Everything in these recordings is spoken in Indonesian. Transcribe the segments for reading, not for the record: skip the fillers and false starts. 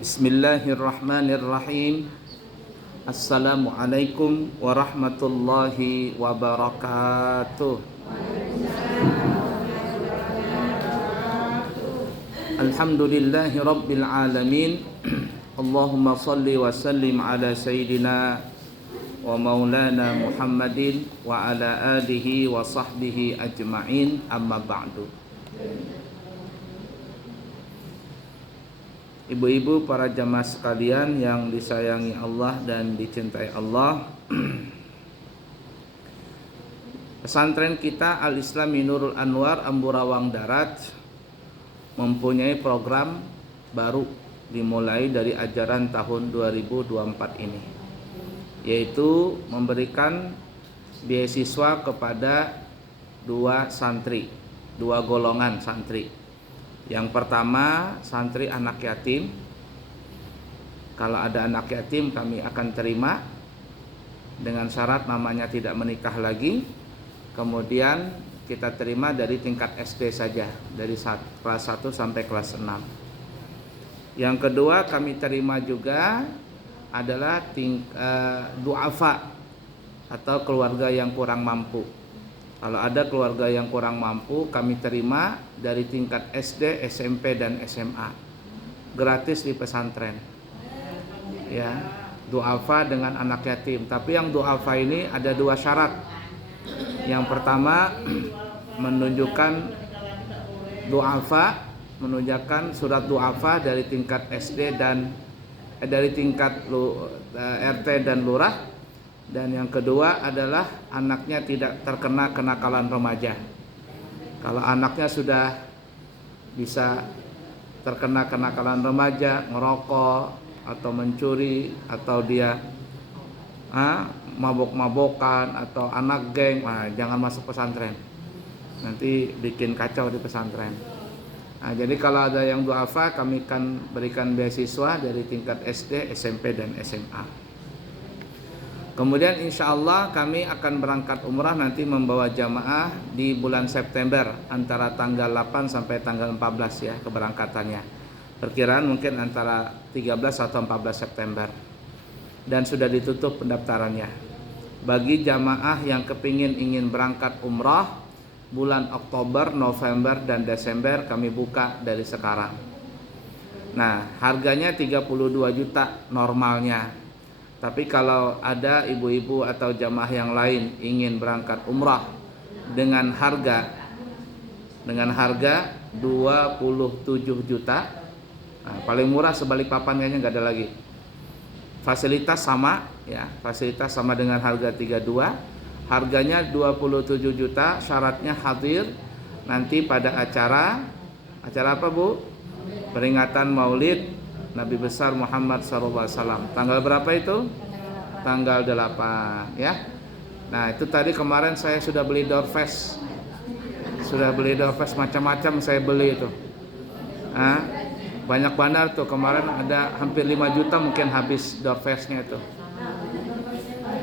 Bismillahirrahmanirrahim. Assalamualaikum warahmatullahi wabarakatuh. Alhamdulillahi rabbil alamin. Allahumma salli wa sallim ala sayyidina wa maulana Muhammadin wa ala alihi wa sahbihi ajma'in, amma ba'du. Ibu-ibu, para jamaah sekalian yang disayangi Allah dan dicintai Allah, pesantren kita Al-Islami Nurul Anwar Amburawang Darat mempunyai program baru dimulai dari ajaran tahun 2024 ini, yaitu memberikan beasiswa kepada dua golongan santri. Yang pertama, santri anak yatim. Kalau ada anak yatim kami akan terima dengan syarat namanya tidak menikah lagi. Kemudian kita terima dari tingkat SD saja, dari kelas 1 sampai kelas 6. Yang kedua kami terima juga adalah du'afa atau keluarga yang kurang mampu. Kalau ada keluarga yang kurang mampu, kami terima dari tingkat SD, SMP, dan SMA, gratis di pesantren. Ya, du'afa dengan anak yatim. Tapi yang du'afa ini ada dua syarat. Yang pertama, menunjukkan surat du'afa dari tingkat SD dan dari tingkat RT dan lurah. Dan yang kedua adalah anaknya tidak terkena kenakalan remaja. Kalau anaknya sudah bisa terkena kenakalan remaja, ngerokok atau mencuri, atau dia mabok-mabokan atau anak geng, jangan masuk pesantren. Nanti bikin kacau di pesantren. Jadi kalau ada yang du'afa, kami akan berikan beasiswa dari tingkat SD, SMP, dan SMA. Kemudian insya Allah kami akan berangkat umrah nanti membawa jamaah di bulan September, antara tanggal 8 sampai tanggal 14 ya keberangkatannya. Perkiraan mungkin antara 13 atau 14 September. Dan sudah ditutup pendaftarannya. Bagi jamaah yang ingin berangkat umrah bulan Oktober, November, dan Desember kami buka dari sekarang. Nah, harganya 32 juta normalnya. Tapi kalau ada ibu-ibu atau jamaah yang lain ingin berangkat umrah dengan harga 27 juta, paling murah Sebalikpapan kayaknya nggak ada lagi. Fasilitas sama ya, fasilitas sama dengan harga 32. Harganya 27 juta, syaratnya hadir nanti pada acara apa Bu? Peringatan Maulid Nabi besar Muhammad SAW. Tanggal berapa itu? Tanggal 8 ya. Nah, itu tadi kemarin saya sudah beli doorfest. Macam-macam saya beli itu. Banyak benar tuh, kemarin ada hampir 5 juta mungkin habis doorfestnya itu.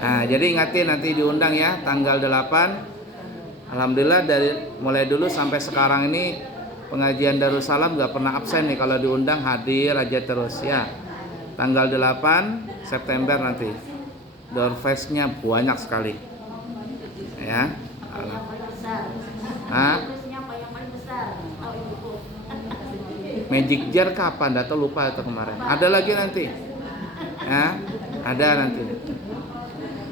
Nah, jadi ingatin nanti diundang ya tanggal 8. Alhamdulillah dari mulai dulu sampai sekarang ini pengajian Darussalam gak pernah absen nih, kalau diundang hadir aja terus ya. Tanggal 8 September nanti doorfestnya banyak sekali ya. Magic jar kapan? Atau lupa atau kemarin. Ada lagi nanti ya, ada nanti.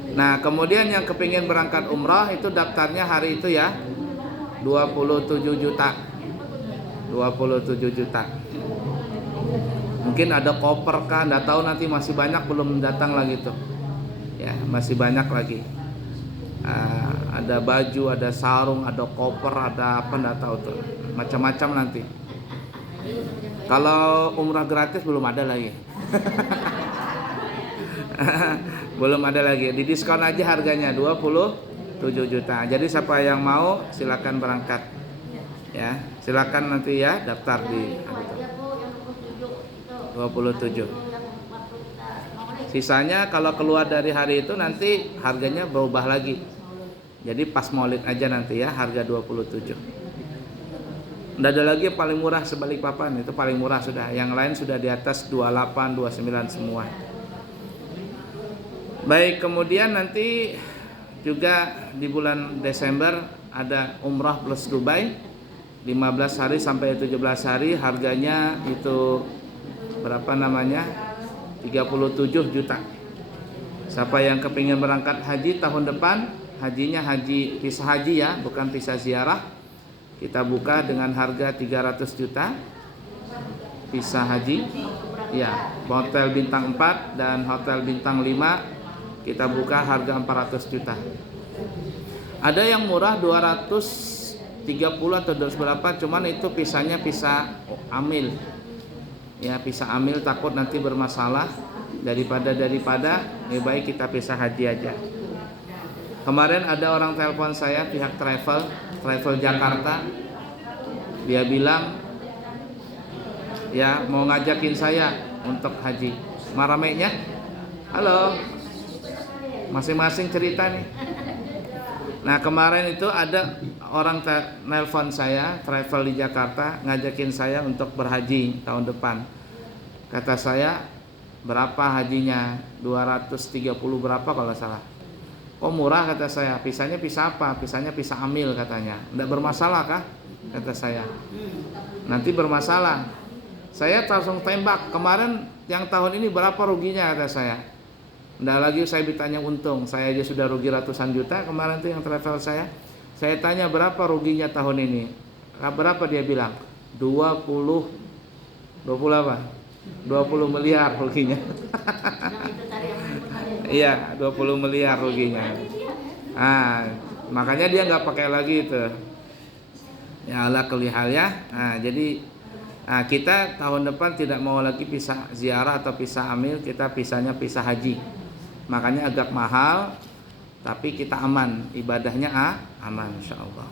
Nah, kemudian yang kepingin berangkat umrah itu daftarnya hari itu ya, 27 juta. Mungkin ada koper kah, nggak tahu, nanti masih banyak belum datang lagi tuh ya, masih banyak lagi. Ada baju, ada sarung, ada koper, ada apa nggak tahu tuh, macam-macam nanti. Kalau umrah gratis belum ada lagi. Belum ada lagi, didiskon aja harganya 27 juta. Jadi siapa yang mau silakan berangkat ya, silakan nanti ya daftar di 27. Sisanya kalau keluar dari hari itu nanti harganya berubah lagi. Jadi pas Maulid aja nanti ya, harga 27. Nggak ada lagi yang paling murah Sebalikpapan, itu paling murah sudah. Yang lain sudah di atas 28, 29 semua. Baik, kemudian nanti juga di bulan Desember ada Umrah plus Dubai 15 hari sampai 17 hari, harganya itu berapa namanya? 37 juta. Siapa yang kepingin berangkat haji tahun depan, hajinya haji visa haji ya, bukan visa ziarah. Kita buka dengan harga 300 juta visa haji. Ya, hotel bintang 4 dan hotel bintang 5 kita buka harga 400 juta. Ada yang murah 230 atau 200 berapa, cuman itu visanya visa amil. Ya, visa amil takut nanti bermasalah, daripada lebih baik kita visa haji aja. Kemarin ada orang telepon saya, pihak travel Jakarta. Dia bilang ya mau ngajakin saya untuk haji. Maramenya, halo, masing-masing cerita nih. Nah, kemarin itu ada orang nelpon saya, travel di Jakarta, ngajakin saya untuk berhaji tahun depan. Kata saya, berapa hajinya? 230 berapa kalau salah. Oh murah, kata saya. Visanya visa apa? Visanya visa amil katanya. Enggak bermasalah kah? Kata saya. Nanti bermasalah. Saya langsung tembak. Kemarin yang tahun ini berapa ruginya, kata saya. Enggak lagi saya ditanya untung. Saya aja sudah rugi ratusan juta kemarin tuh yang travel saya. Saya tanya berapa ruginya tahun ini. Berapa dia bilang? 20 apa? 20 miliar ruginya. Iya, 20 miliar ruginya. Makanya dia nggak pakai lagi itu. Ya Allah kelihal ya. Jadi kita tahun depan tidak mau lagi pisah ziarah atau pisah amil, kita pisahnya pisah haji. Makanya agak mahal, tapi kita aman, ibadahnya aman insyaallah.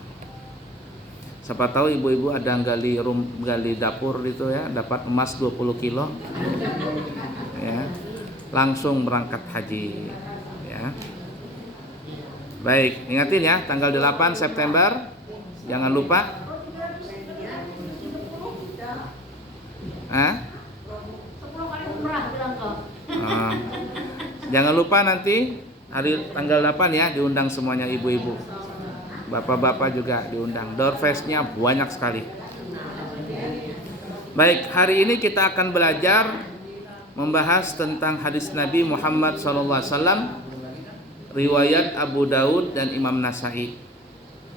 Siapa tahu ibu-ibu ada gali dapur itu ya, dapat emas 20 kilo. Ya. Langsung berangkat haji ya. Baik, ingatin ya, tanggal 8 September jangan lupa. Jangan lupa nanti hari tanggal 8 ya, diundang semuanya ibu-ibu. Bapak-bapak juga diundang. Doorfest-nya banyak sekali. Baik, hari ini kita akan belajar membahas tentang hadis Nabi Muhammad SAW, riwayat Abu Daud dan Imam Nasai,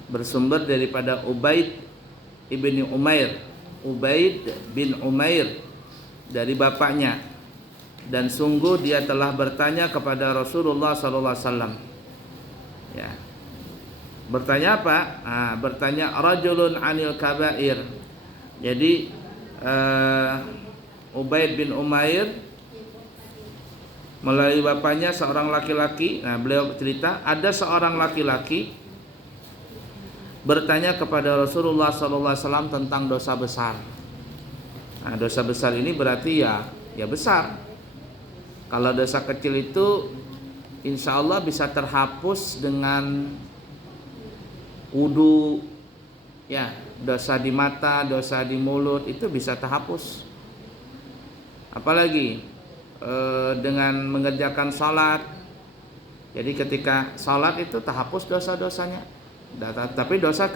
bersumber daripada Ubaid bin Umair dari bapaknya, dan sungguh dia telah bertanya kepada Rasulullah SAW. Ya. Bertanya apa? Bertanya rajulun anil kabair. Jadi Ubaid bin Umair melalui bapaknya seorang laki-laki. Beliau cerita ada seorang laki-laki bertanya kepada Rasulullah SAW tentang dosa besar. Dosa besar ini berarti ya besar. Kalau dosa kecil itu insya Allah bisa terhapus dengan wudu. Ya, dosa di mata, dosa di mulut itu bisa terhapus. Apalagi dengan mengerjakan salat. Jadi ketika salat itu terhapus dosa-dosanya. Tapi dosa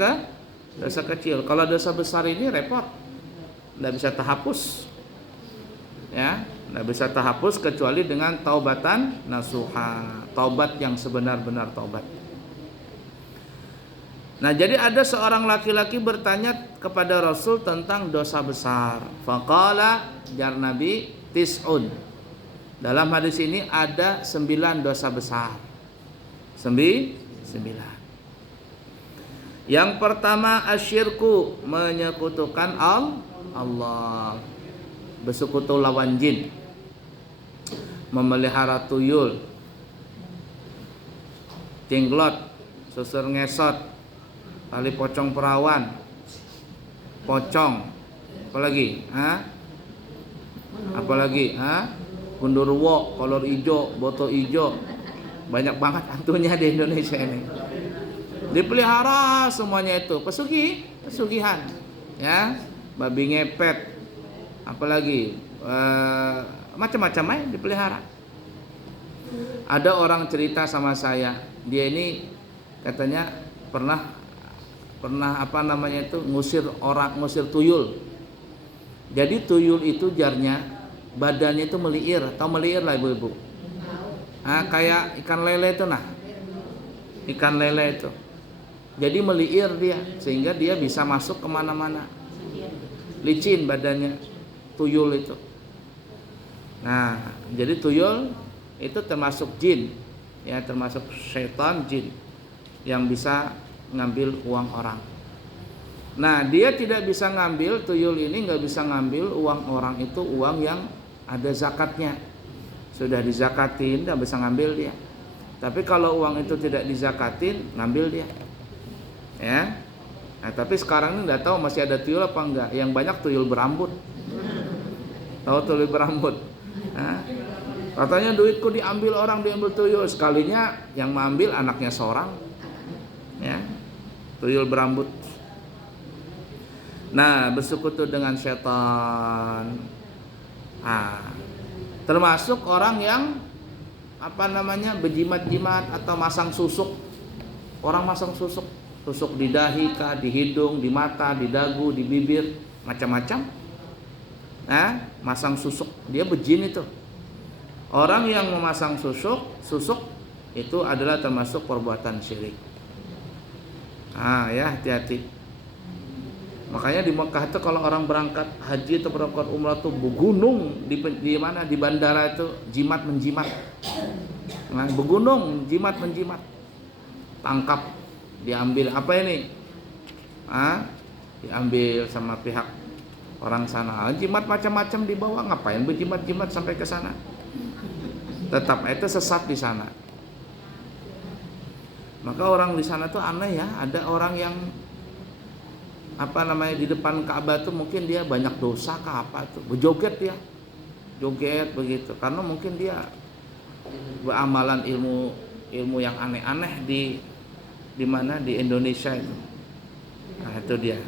kecil. Kalau dosa besar ini repot, tidak bisa terhapus. Ya, tidak bisa terhapus kecuali dengan taubatan nasuha, taubat yang sebenar-benar taubat. Nah, jadi ada seorang laki-laki bertanya kepada Rasul tentang dosa besar. Faqala, jar Nabi, tis'un. Dalam hadis ini ada 9 dosa besar. 9. Yang pertama asyirku, menyekutukan Allah, bersekutu lawan jin, memelihara tuyul, jenglot, susur ngesot, tali pocong perawan, pocong, apalagi? Apalagi? Gundurwo, kolor ijo, boto ijo, banyak banget hantunya di Indonesia ini. Dipelihara semuanya itu, pesugihan. ya, babi ngepet, apalagi macam-macam aja dipelihara. Ada orang cerita sama saya, dia ini katanya pernah apa namanya itu ngusir tuyul. Jadi tuyul itu jarnya badannya itu meliir, atau meliir lah ibu-ibu. Kayak ikan lele itu ikan lele itu. Jadi meliir dia, sehingga dia bisa masuk kemana-mana. Licin badannya tuyul itu. Nah, jadi tuyul itu termasuk jin, ya, termasuk setan jin yang bisa ngambil uang orang. Nah, dia tidak bisa ngambil, tuyul ini nggak bisa ngambil uang orang itu, uang yang ada zakatnya. Sudah dizakatin, nggak bisa ngambil dia. Tapi kalau uang itu tidak dizakatin, ngambil dia. Ya. Nah, tapi sekarang ini nggak tahu masih ada tuyul apa enggak. Yang banyak tuyul berambut. Tahu tuyul berambut? Nah, katanya duitku diambil orang, diambil tuyul. Sekalinya yang mengambil anaknya seorang. Ya. Tuyul berambut. Nah, bersekutu dengan setan. Termasuk orang yang berjimat-jimat atau masang susuk. Orang masang susuk di dahi kah, di hidung, di mata, di dagu, di bibir, macam-macam. Masang susuk, dia berjin itu. Orang yang memasang susuk itu adalah termasuk perbuatan syirik. Ya, hati-hati. Makanya di Mekah itu kalau orang berangkat haji atau berangkat umrah tuh begunung di mana, di bandara itu jimat menjimat. Nah, begunung jimat menjimat. Tangkap, diambil apa ini? Diambil sama pihak orang sana. Jimat macam-macam dibawa, ngapain berjimat-jimat sampai ke sana? Tetap itu sesat di sana. Maka orang di sana tuh aneh ya, ada orang yang di depan Ka'bah tuh mungkin dia banyak dosa kah apa tuh, berjoget dia, joget begitu, karena mungkin dia beramalan ilmu yang aneh-aneh di mana di Indonesia itu. Nah, itu dia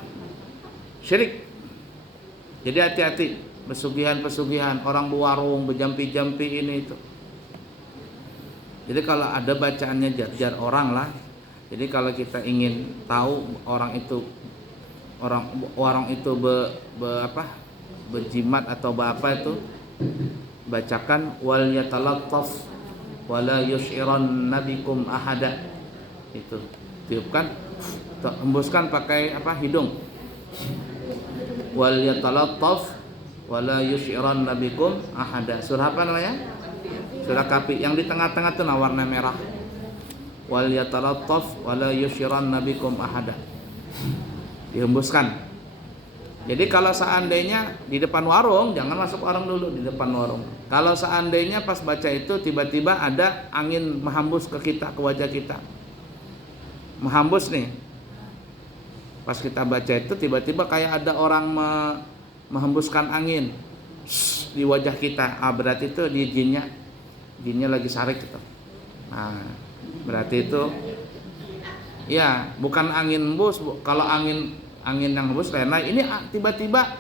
syirik. Jadi hati-hati, pesugihan orang berwarung, berjampi-jampi ini itu. Jadi kalau ada bacaannya jar-jar orang lah. Jadi kalau kita ingin tahu orang itu berjimat atau apa itu, bacakan wal yatalattaf wala yus'iran nabikum ahada. Itu tiupkan, hembuskan pakai hidung. Wal yatalattaf wala yus'iran nabikum ahada. Surah apa namanya? Surah Kafi. Yang di tengah-tengah itu warna merah. Wal yatalattaf wala yus'iran nabikum ahada. Dihembuskan. Jadi kalau seandainya di depan warung, jangan masuk warung dulu, di depan warung. Kalau seandainya pas baca itu tiba-tiba ada angin menghembus ke kita, ke wajah kita, menghembus nih. Pas kita baca itu tiba-tiba kayak ada orang menghembuskan angin di wajah kita. Berarti itu di jinnya lagi sarik gitu. Nah, berarti itu ya bukan angin hembus. Kalau angin yang hembus karena ini tiba-tiba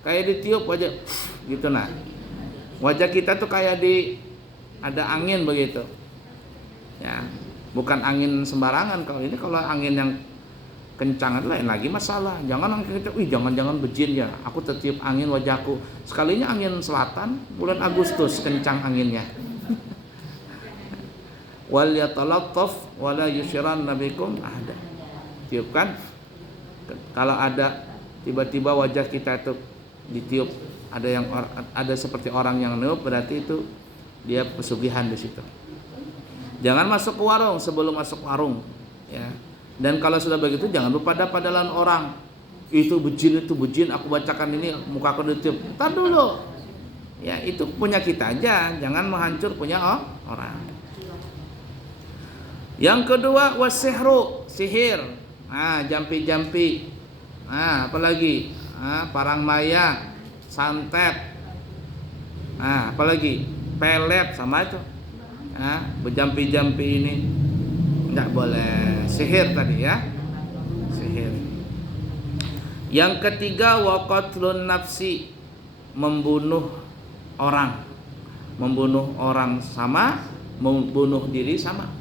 kayak ditiup wajah gitu. Nah, wajah kita tuh kayak ada angin begitu. Ya, bukan angin sembarangan. Kalau ini kalau angin yang kencang itu lain lagi masalah. Jangan angin kita, jangan berjin ya. Aku tertiup angin wajahku. Sekalinya angin selatan bulan Agustus kencang anginnya. Wal yatalattaf wala yushiran nabikum ahada. Tiupkan. Kalau ada tiba-tiba wajah kita itu ditiup, ada seperti orang yang niup, berarti itu dia pesugihan di situ. Jangan masuk ke warung sebelum masuk warung, ya. Dan kalau sudah begitu jangan berpada-padalan orang. Itu bejin, aku bacakan ini, mukaku ditiup. Entar dulu. Ya, itu punya kita aja, jangan menghancur punya orang. Yang kedua wasihru, sihir. Jampi-jampi. Apalagi? Parang maya, santet. Apalagi? Pelet sama itu. Berjampi-jampi ini enggak boleh. Sihir tadi ya. Sihir. Yang ketiga wa qatlun nafsi, membunuh orang. Membunuh orang sama, membunuh diri sama.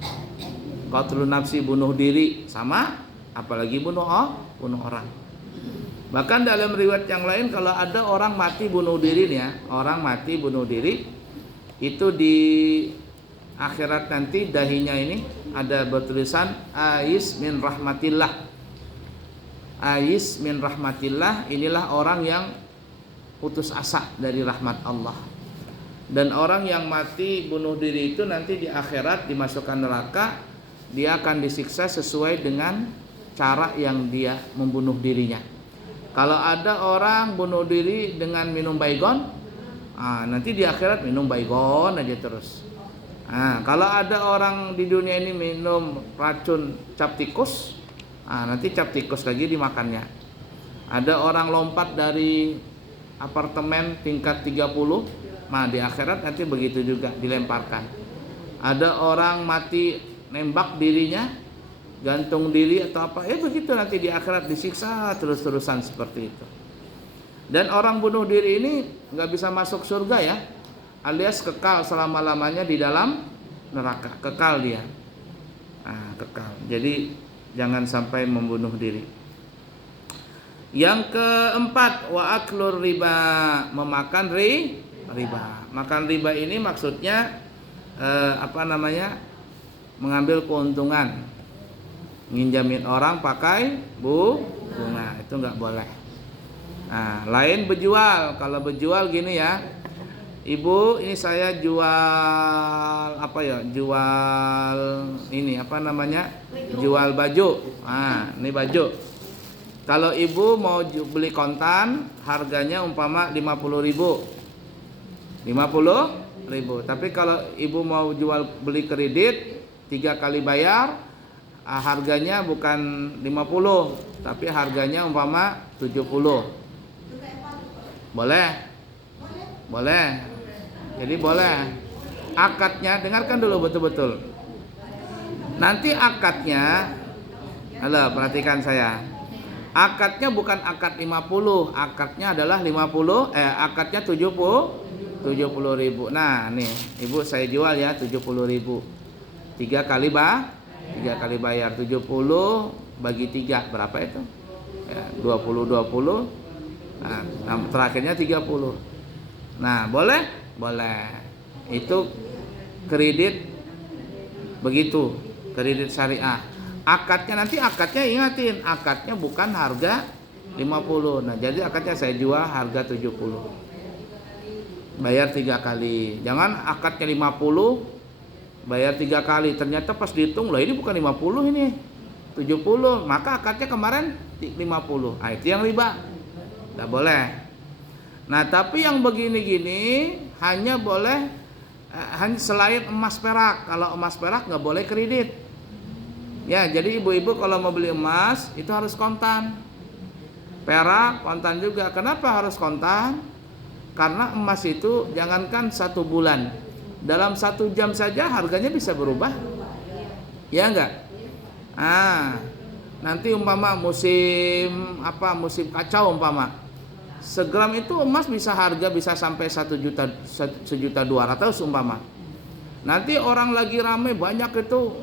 Qatlun nafsi, bunuh diri sama, apalagi bunuh orang. Bahkan dalam riwayat yang lain kalau ada orang mati bunuh diri nih ya, orang mati bunuh diri itu di akhirat nanti dahinya ini ada bertulisan ais min rahmatillah. Ais min rahmatillah, inilah orang yang putus asa dari rahmat Allah. Dan orang yang mati bunuh diri itu nanti di akhirat dimasukkan neraka, dia akan disiksa sesuai dengan cara yang dia membunuh dirinya. Kalau ada orang bunuh diri dengan minum baygon, nanti di akhirat minum baygon aja terus. Kalau ada orang di dunia ini minum racun cap tikus, nanti cap tikus lagi dimakannya. Ada orang lompat dari apartemen tingkat 30, di akhirat nanti begitu juga dilemparkan. Ada orang mati nembak dirinya, gantung diri atau apa, begitu nanti di akhirat disiksa terus-terusan seperti itu. Dan orang bunuh diri ini nggak bisa masuk surga ya, alias kekal selama-lamanya di dalam neraka, kekal dia. Kekal. Jadi jangan sampai membunuh diri. Yang keempat wa aklur riba, memakan riba. Makan riba ini maksudnya mengambil keuntungan, nginjamin orang pakai bunga, itu nggak boleh. Lain berjual. Kalau berjual gini ya, ibu ini saya jual jual ini jual baju. Ini baju. Kalau ibu mau beli kontan, harganya umpama 50.000. 50.000. Tapi kalau ibu mau beli kredit 3 kali bayar, harganya bukan 50, tapi harganya umpama 70. Boleh? Boleh. Jadi boleh. Akadnya, dengarkan dulu betul-betul. Nanti akadnya, perhatikan saya. Akadnya bukan akad 50, akadnya adalah 70.000. Nah, nih, ibu saya jual ya 70.000. 3 kali bayar 70 bagi 3 berapa itu? 20. Nah, terakhirnya 30. Nah, boleh? Boleh. Itu kredit begitu, kredit syariah. Akadnya ingatin, akadnya bukan harga 50. Nah, jadi akadnya saya jual harga 70. Bayar 3 kali. Jangan akadnya 50 bayar 3 kali, ternyata pas dihitung ini bukan 50, ini 70, maka akadnya kemarin 50. Itu yang riba, nggak boleh. Nah, tapi yang begini-gini hanya boleh selain emas perak. Kalau emas perak nggak boleh kredit ya. Jadi ibu-ibu kalau mau beli emas itu harus kontan. Perak kontan juga. Kenapa harus kontan? Karena emas itu jangankan 1 bulan, dalam 1 jam saja harganya bisa berubah, ya enggak? Nanti umpama musim kacau, umpama segram itu emas bisa sampai 1.200.000 umpama. Nanti orang lagi rame banyak itu,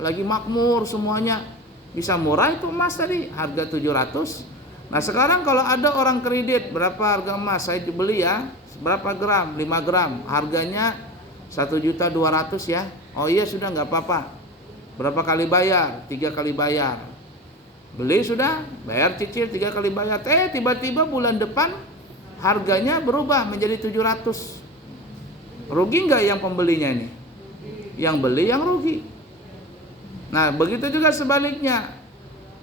lagi makmur semuanya, bisa murah itu emas tadi harga 700. Nah, sekarang kalau ada orang kredit, berapa harga emas saya beli ya, berapa gram? 5 gram, harganya 1.200.000 ya. Oh iya, sudah, nggak apa-apa. Berapa kali bayar? 3 kali bayar. Beli sudah, bayar cicil 3 kali bayar. Tiba-tiba bulan depan harganya berubah menjadi 700. Rugi nggak yang pembelinya ini? Yang beli yang rugi. Nah, begitu juga sebaliknya.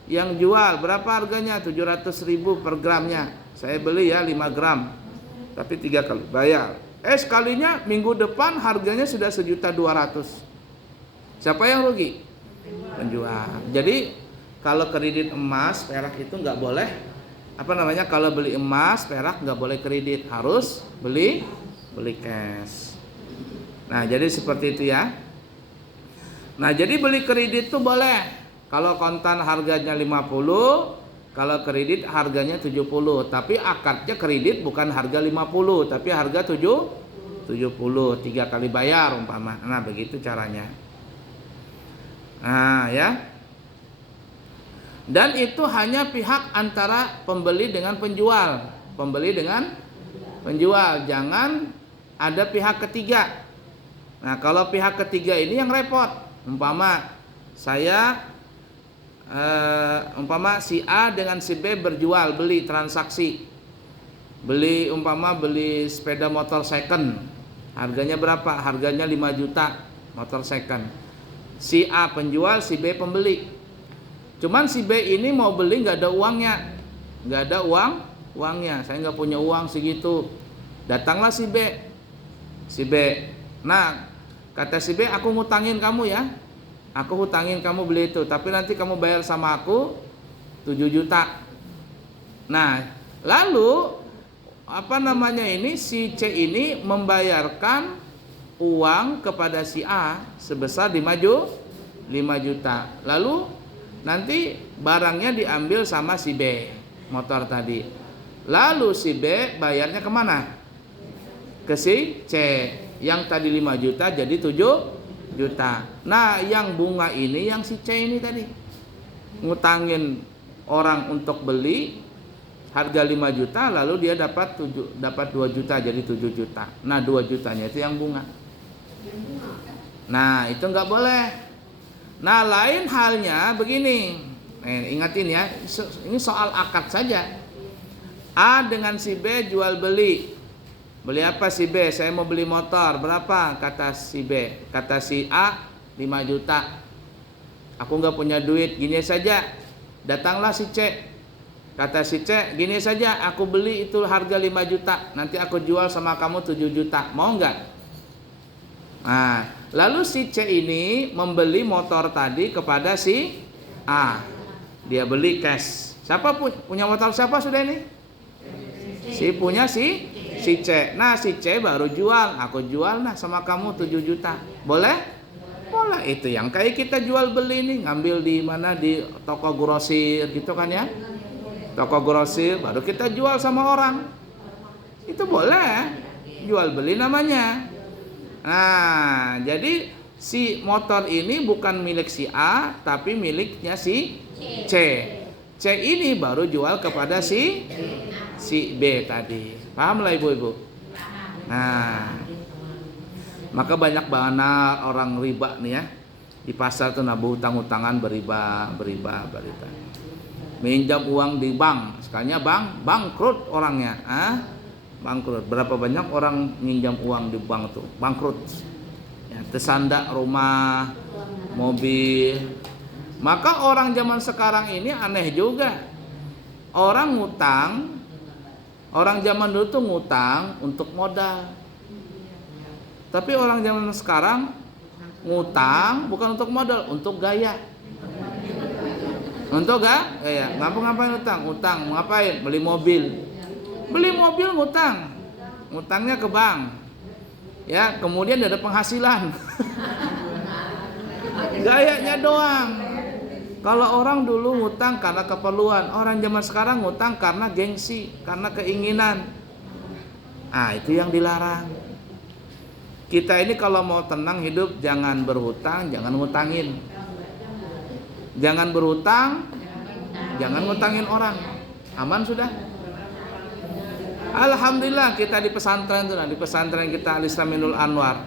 Yang jual berapa harganya? 700.000 per gramnya. Saya beli ya 5 gram, tapi 3 kali bayar. Sekalinya minggu depan harganya sudah 1.200.000. Siapa yang rugi? Penjual. Jadi kalau kredit emas perak itu nggak boleh. Kalau beli emas perak nggak boleh kredit, harus beli cash. Nah, jadi seperti itu ya. Nah, jadi beli kredit itu boleh. Kalau kontan harganya 50, Kalau kredit harganya 70, tapi akadnya kredit bukan harga 50, tapi harga 70, 3 kali bayar umpama. Nah, begitu caranya. Nah, ya. Dan itu hanya pihak antara pembeli dengan penjual. Pembeli dengan penjual, jangan ada pihak ketiga. Nah, kalau pihak ketiga ini yang repot. Umpama si A dengan si B berjual, beli, transaksi. Beli sepeda motor second. Harganya berapa? Harganya 5 juta motor second. Si A penjual, si B pembeli. Cuman si B ini mau beli nggak ada uangnya. Nggak ada uangnya. Saya nggak punya uang segitu. Datanglah si B. Nah, kata si B, aku ngutangin kamu ya. Aku hutangin kamu beli itu, tapi nanti kamu bayar sama aku 7 juta. Nah, lalu si C ini membayarkan uang kepada si A sebesar 5 juta. Lalu nanti barangnya diambil sama si B, motor tadi. Lalu si B bayarnya kemana? Ke si C. Yang tadi 5 juta jadi 7 juta. Nah, yang bunga ini yang si C ini tadi ngutangin orang untuk beli harga 5 juta, lalu dia dapat 2 juta jadi 7 juta. Nah, 2 jutanya itu yang bunga. Nah, itu nggak boleh. Nah, lain halnya begini. Ingatin ya, ini soal akad saja. A dengan si B jual beli. Beli apa si B? Saya mau beli motor. Berapa? Kata si B. Kata si A 5 juta. Aku nggak punya duit. Gini saja. Datanglah si C. Kata si C, gini saja. Aku beli itu harga 5 juta. Nanti aku jual sama kamu 7 juta. Mau nggak? Nah, lalu si C ini membeli motor tadi kepada si A. Dia beli cash. Siapa punya motor siapa sudah ini? Si C. Nah, si C baru jual. Aku jual sama kamu 7 juta. Boleh? Boleh. Itu yang kayak kita jual beli nih, ngambil di mana, di toko grosir gitu kan ya. Toko grosir baru kita jual sama orang. Itu boleh. Jual beli namanya. Nah, jadi si motor ini bukan milik si A, tapi miliknya si C. C ini baru jual kepada si B tadi. Paham lah ibu-ibu? Nah, maka banyak banget orang riba nih ya. Di pasar tuh nabuh utang-utangan beriba. Minjam uang di bank, sekalinya bangkrut orangnya. Bangkrut. Berapa banyak orang minjam uang di bank tuh bangkrut. Ya, tersandak rumah, mobil. Maka orang zaman sekarang ini aneh juga. Orang zaman dulu tuh ngutang untuk modal. Tapi orang zaman sekarang ngutang bukan untuk modal, untuk gaya. Untuk gaya. Ngapain utang? Utang ngapain? Beli mobil ngutang. Ngutangnya ke bank. Ya, kemudian ada penghasilan. Gayanya doang. Kalau orang dulu ngutang karena keperluan, orang zaman sekarang ngutang karena gengsi, karena keinginan. Itu yang dilarang. Kita ini kalau mau tenang hidup, jangan berhutang, jangan ngutangin. Jangan berhutang, jangan ngutangin orang. Aman sudah? Alhamdulillah kita di pesantren kita Al-Islam Nurul Anwar.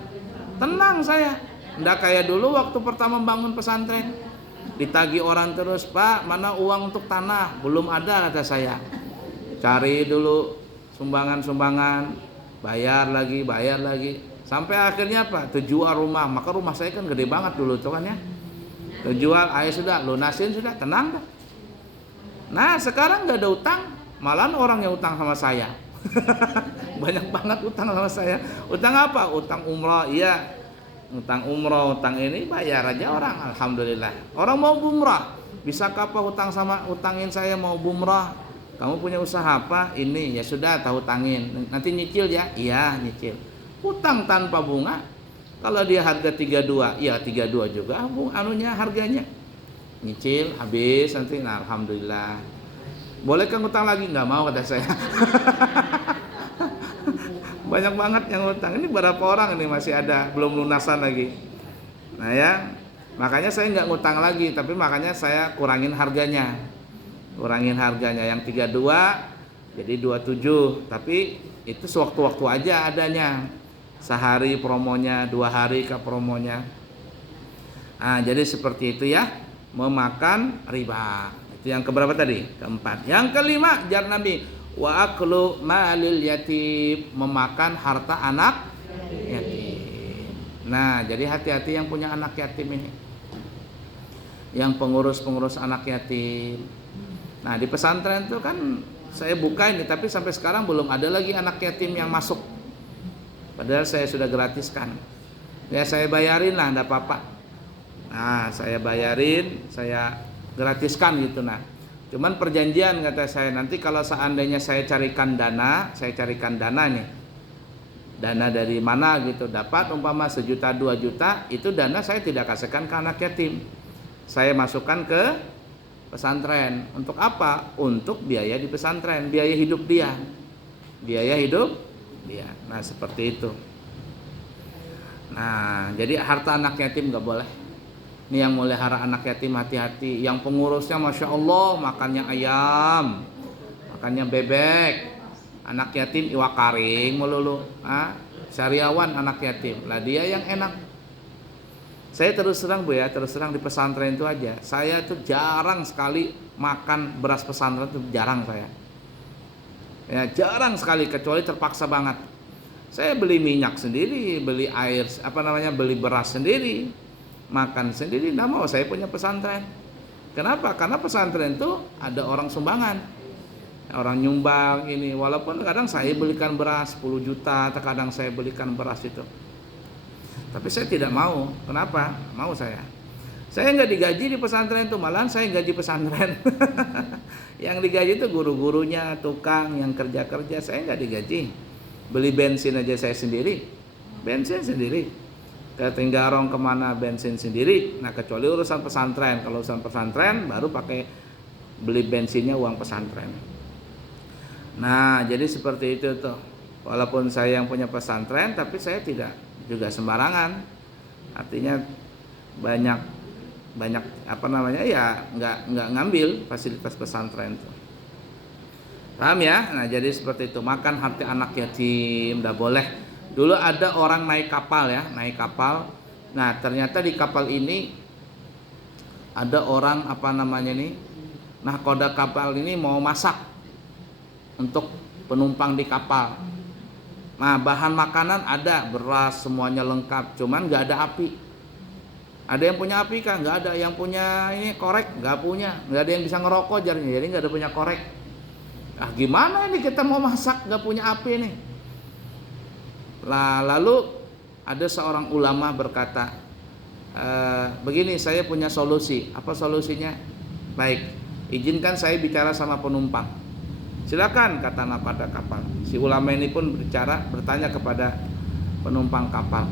Tenang saya. Nggak kayak dulu waktu pertama bangun pesantren. Ditagih orang terus, Pak, mana uang untuk tanah? Belum ada, kata saya. Cari dulu sumbangan, bayar lagi. Sampai akhirnya apa? Terjual rumah. Maka rumah saya kan gede banget dulu tuh kan ya. Terjual, ayo sudah, lunasin sudah, tenang dah. Nah, sekarang nggak ada utang, malah orang yang utang sama saya. Banyak banget utang sama saya. Utang apa? Utang umroh, iya. Utang umroh, utang ini bayar aja orang, alhamdulillah. Orang mau bumrah, bisa apa utangin saya mau bumrah? Kamu punya usaha apa? Ini, ya sudah, tahu utangin. Nanti nyicil ya? Iya, nyicil. Utang tanpa bunga. Kalau dia harga 32, ya 32 juga harganya. Nyicil habis nanti, nah alhamdulillah. Boleh kan ngutang lagi? Nggak mau kata saya. Banyak banget yang ngutang. Ini berapa orang ini masih ada belum lunasan lagi. Nah ya, makanya saya nggak ngutang lagi, tapi makanya saya kurangin harganya. Kurangin harganya yang 32 jadi 27, tapi itu sewaktu-waktu aja adanya. Sehari promonya, 2 hari ke promonya. Nah, jadi seperti itu ya, memakan riba. Itu yang keberapa tadi? Keempat. Yang kelima, jar Nabi, wa aklu malil yatim, memakan harta anak yatim. Nah, jadi hati-hati yang punya anak yatim ini. Yang pengurus-pengurus anak yatim. Nah, di pesantren itu kan saya buka ini, tapi sampai sekarang belum ada lagi anak yatim yang masuk. Padahal saya sudah gratiskan. Ya saya bayarin lah, enggak apa-apa. Nah, saya bayarin, saya gratiskan gitu. Nah, cuman perjanjian kata saya, nanti kalau seandainya saya carikan dana nih, dana dari mana gitu, dapat umpama 1 juta 2 juta, itu dana saya tidak kasihkan ke anak yatim, saya masukkan ke pesantren. Untuk apa? Untuk biaya di pesantren, biaya hidup dia, nah seperti itu. Nah, jadi harta anak yatim nggak boleh. Ini yang melihara anak yatim hati-hati. Yang pengurusnya Masya Allah makannya ayam, makannya bebek. Anak yatim iwak karing melulu. Syariawan anak yatim. Lah dia yang enak. Saya terus terang Bu ya, terus terang di pesantren itu aja. Saya tuh jarang sekali makan beras pesantren, itu jarang saya. Ya jarang sekali, kecuali terpaksa banget. Saya beli minyak sendiri, beli air, beli beras sendiri, makan sendiri. Nggak mau saya punya pesantren. Kenapa? Karena pesantren itu ada orang sumbangan, orang nyumbang ini. Walaupun kadang saya belikan beras 10 juta, terkadang saya belikan beras itu. Tapi saya tidak mau. Kenapa? Mau saya. Saya nggak digaji di pesantren itu, malahan saya gaji pesantren. Yang digaji itu guru-gurunya, tukang yang kerja-kerja, saya nggak digaji. Beli bensin aja saya sendiri, bensin sendiri. Ke Tenggarong kemana bensin sendiri. Nah kecuali urusan pesantren, kalau urusan pesantren baru pakai beli bensinnya uang pesantren. Nah jadi seperti itu tuh. Walaupun saya yang punya pesantren, tapi saya tidak juga sembarangan. Artinya banyak ya nggak ngambil fasilitas pesantren itu. Paham ya? Nah jadi seperti itu, makan harta anak yatim nggak boleh. Dulu ada orang naik kapal ya, naik kapal. Nah ternyata di kapal ini ada orang nahkoda kapal ini mau masak untuk penumpang di kapal. Nah bahan makanan ada, beras semuanya lengkap, cuman nggak ada api. Ada yang punya api kan? Nggak ada. Yang punya ini korek? Nggak punya. Nggak ada yang bisa ngerokok jadinya. Jadi nggak ada punya korek. Gimana ini kita mau masak nggak punya api nih? Lalu ada seorang ulama berkata, begini, saya punya solusi. Apa solusinya? Baik, izinkan saya bicara sama penumpang. Silakan, kata nahkoda kapal. Si ulama ini pun bertanya kepada penumpang kapal.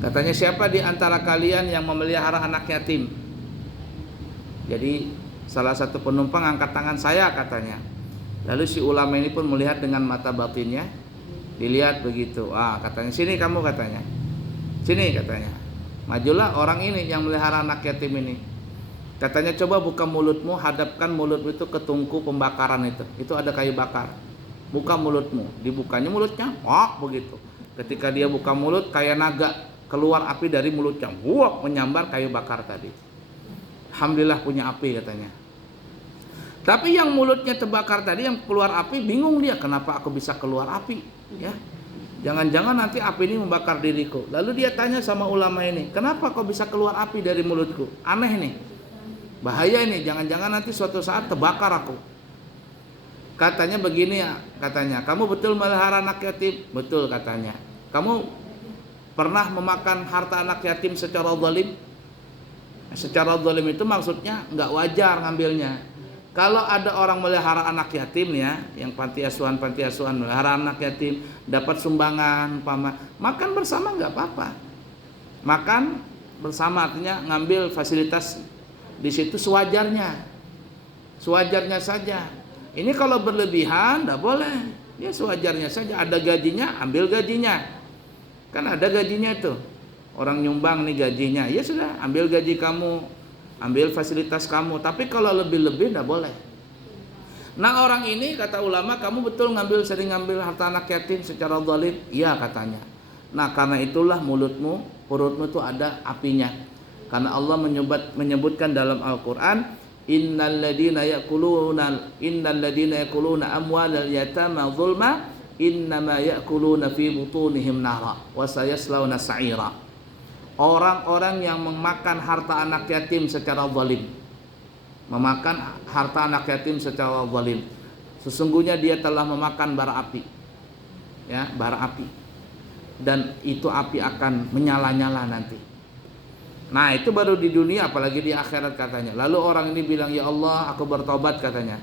Katanya, siapa di antara kalian yang memelihara anak yatim? Jadi salah satu penumpang angkat tangan, saya, katanya. Lalu si ulama ini pun melihat dengan mata batinnya, dilihat begitu. Katanya, sini kamu, katanya. Sini, katanya. Majulah orang ini yang melihara anak yatim ini. Katanya, coba buka mulutmu, hadapkan mulutmu itu ke tungku pembakaran itu. Itu ada kayu bakar. Buka mulutmu. Dibukanya mulutnya, begitu. Ketika dia buka mulut, kayak naga, keluar api dari mulutnya, menyambar kayu bakar tadi. Alhamdulillah punya api, katanya. Tapi yang mulutnya terbakar tadi, yang keluar api, bingung dia, kenapa aku bisa keluar api? Ya, jangan-jangan nanti api ini membakar diriku. Lalu dia tanya sama ulama ini, kenapa kau bisa keluar api dari mulutku? Aneh nih, bahaya ini, jangan-jangan nanti suatu saat terbakar aku. Katanya begini ya, katanya, kamu betul melihara anak yatim? Betul, katanya. Kamu pernah memakan harta anak yatim secara zalim? Secara zalim itu maksudnya nggak wajar ngambilnya. Kalau ada orang melihara anak yatim ya, yang panti asuhan melihara anak yatim, dapat sumbangan, makan bersama nggak apa-apa. Makan bersama artinya ngambil fasilitas di situ sewajarnya. sewajarnya saja. Ini kalau berlebihan tidak boleh. Ya sewajarnya saja. Ada gajinya, ambil gajinya. Kan ada gajinya itu. Orang nyumbang nih gajinya. Ya sudah, ambil gaji kamu, ambil fasilitas kamu. Tapi kalau lebih-lebih tidak boleh. Nah orang ini kata ulama, kamu betul sering ngambil harta anak yatim secara zalim? Iya katanya. Nah karena itulah perutmu itu ada apinya. Karena Allah menyebutkan dalam Al-Quran, innal ladina yakuluna amwalal yatama zulma innama yakuluna fi butunihim nara wa sayaslawna sa'ira. Orang-orang yang memakan harta anak yatim secara zalim, memakan harta anak yatim secara zalim, sesungguhnya dia telah memakan bara api. Ya, bara api. Dan itu api akan menyala-nyala nanti. Nah itu baru di dunia, apalagi di akhirat katanya. Lalu orang ini bilang, ya Allah aku bertobat katanya,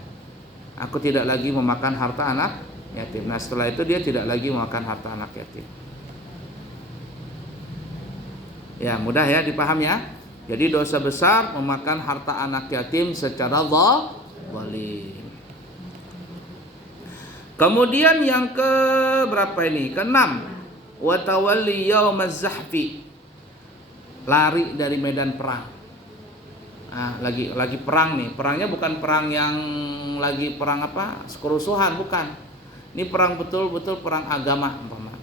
aku tidak lagi memakan harta anak yatim. Nah setelah itu dia tidak lagi memakan harta anak yatim. Ya mudah ya dipaham ya. Jadi dosa besar memakan harta anak yatim secara zalim. Kemudian yang ke berapa ini? Keenam, wa tawalli yaumaz zahfi, lari dari medan perang. Nah, lagi perang nih. Perangnya bukan perang yang lagi perang apa? Kerusuhan, bukan. Ini perang betul-betul perang agama, umpama.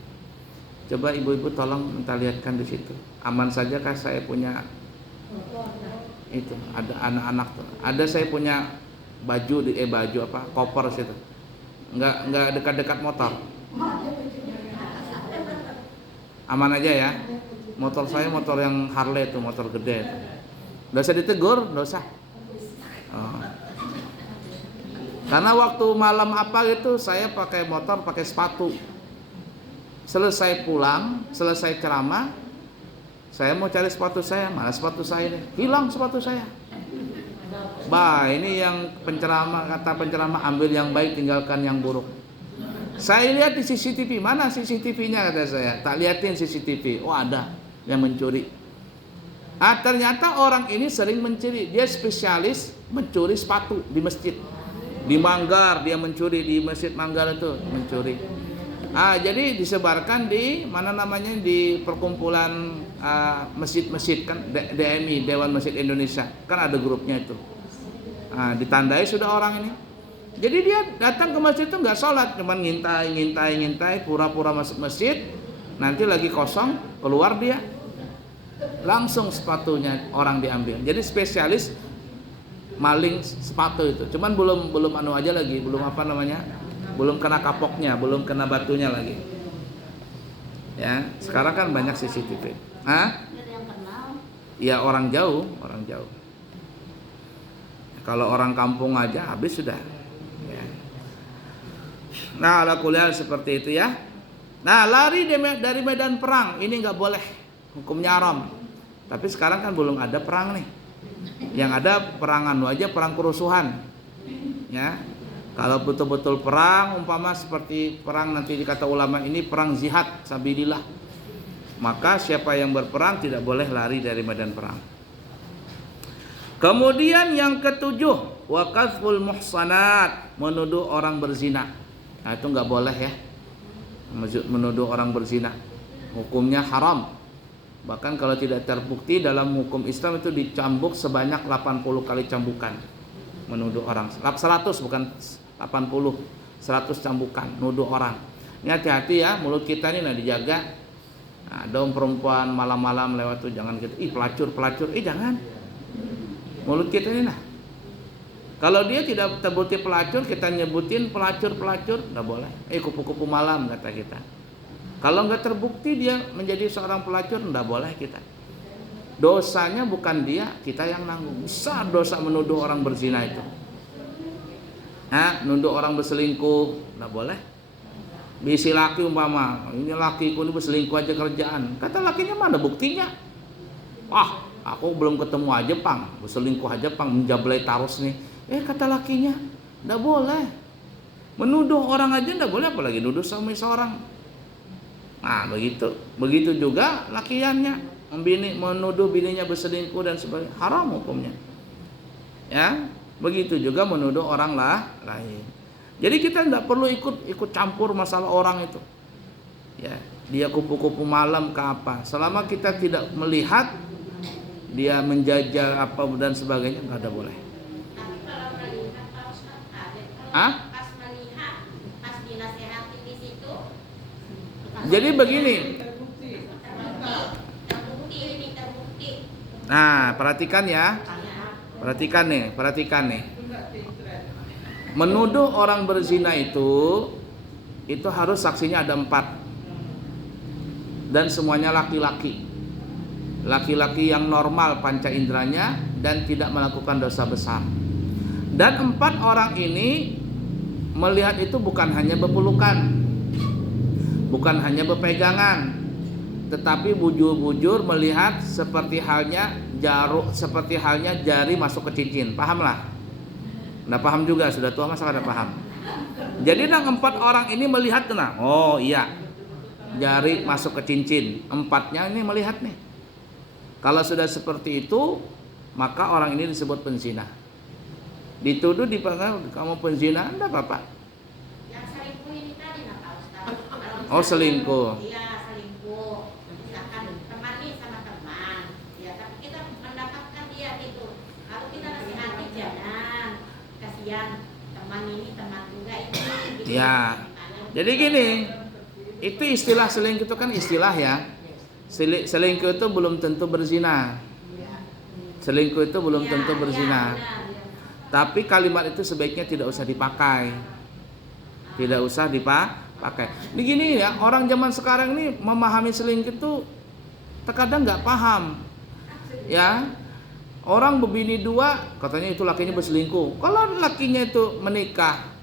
Coba ibu-ibu tolong minta lihatkan di situ. Aman saja kah saya punya itu? Ada anak-anak tuh. Ada saya punya baju koper situ. Enggak dekat-dekat motor. Aman aja ya. Motor saya motor yang Harley itu, motor gede itu. Nggak usah ditegur, nggak usah. Oh. Karena waktu malam apa gitu saya pakai motor, pakai sepatu. Selesai pulang, selesai ceramah, saya mau cari sepatu saya, mana sepatu saya nih? Hilang sepatu saya. Bah, ini yang kata penceramah, ambil yang baik, tinggalkan yang buruk. Saya lihat di CCTV, mana CCTV-nya kata saya. Tak liatin CCTV, oh ada yang mencuri. Ternyata orang ini sering mencuri. Dia spesialis mencuri sepatu di masjid. Di Manggar dia mencuri, di Masjid Manggar itu mencuri. Jadi disebarkan di di perkumpulan masjid-masjid kan, DMI, Dewan Masjid Indonesia. Kan ada grupnya itu. Ditandai sudah orang ini. Jadi dia datang ke masjid itu nggak sholat, cuman ngintai, pura-pura masuk masjid. Nanti lagi kosong, keluar dia, langsung sepatunya orang diambil. Jadi spesialis maling sepatu itu. Cuman belum aja lagi, belum kena kapoknya, belum kena batunya lagi. Ya, sekarang kan banyak CCTV. Ya orang jauh. Kalau orang kampung aja habis sudah. Ya. Nah, ala kuliah seperti itu ya. Nah, lari dari medan perang ini nggak boleh, hukumnya haram. Tapi sekarang kan belum ada perang nih. Yang ada perangan aja, perang kerusuhan. Ya. Kalau betul-betul perang, umpama seperti perang nanti dikata ulama ini perang jihad sabilillah, maka siapa yang berperang tidak boleh lari dari medan perang. Kemudian yang ketujuh, wa qadzful muhsanat, menuduh orang berzina. Nah, itu nggak boleh ya. Menuduh orang berzina, hukumnya haram. Bahkan kalau tidak terbukti dalam hukum Islam itu dicambuk sebanyak 80 kali cambukan. Menuduh orang 100 bukan 80, 100 cambukan nuduh orang. Ini hati-hati ya, mulut kita ini dijaga. Ada perempuan malam-malam lewat tuh jangan gitu. Pelacur, jangan. Mulut kita ini kalau dia tidak terbukti pelacur, kita nyebutin pelacur, nggak boleh. Kupu-kupu malam kata kita. Kalau nggak terbukti dia menjadi seorang pelacur, nggak boleh kita. Dosanya bukan dia, kita yang nanggung. Besar dosa menuduh orang berzina itu. Nuduh orang berselingkuh, nggak boleh. Bisi laki umpama, ini lakiku ini berselingkuh aja kerjaan. Kata lakinya mana buktinya? Aku belum ketemu aja pang, berselingkuh aja pang, menjablay tarus nih. Kata lakinya, nggak boleh. Menuduh orang aja nggak boleh, apalagi nuduh suami seorang. Nah begitu juga lakiannya menuduh bininya berselingkuh dan sebagainya, haram hukumnya. Ya, Begitu juga menuduh orang lain. Jadi kita tidak perlu ikut campur masalah orang itu. Ya, dia kupu-kupu malam ke apa. Selama kita tidak melihat dia menjajal apa dan sebagainya, nggak ada boleh. Tapi kalau melihat Pak Ustadz, Ah? pas melihat, pas dinasehatin di situ, Jadi begini. terbukti. Nah, perhatikan ya. Ya. Perhatikan nih. Menuduh orang berzina itu harus saksinya ada 4 dan semuanya laki-laki. Laki-laki yang normal panca inderanya dan tidak melakukan dosa besar. Dan 4 orang ini melihat itu bukan hanya berpelukan, bukan hanya berpegangan, tetapi bujur-bujur melihat seperti halnya jari masuk ke cincin. Pahamlah? Nggak paham juga, sudah tua masa nggak paham. Jadi 4 orang ini melihat kena. Oh iya, jari masuk ke cincin. 4-nya ini melihat nih. Kalau sudah seperti itu, maka orang ini disebut penzina. Dituduh dipanggil kamu penzina, enggak apa-apa. Yang selingkuh ini tadi Pak Ustadz. Oh, selingkuh. Iya, selingkuh. Misalkan teman nih sama teman. Ya, tapi kita mendapatkan dia gitu. Kalau kita nasihati jangan. Kasihan teman ini teman juga ini. Gitu. Ya. Jadi gini, itu istilah selingkuh itu kan istilah ya. Selingkuh itu belum tentu berzina. Selingkuh itu belum tentu berzina. Tapi kalimat itu sebaiknya tidak usah dipakai. Tidak usah dipakai. Begini ya, orang zaman sekarang ini memahami selingkuh itu terkadang nggak paham. Ya, orang berbini 2, katanya itu lakinya berselingkuh. Kalau lakinya itu menikah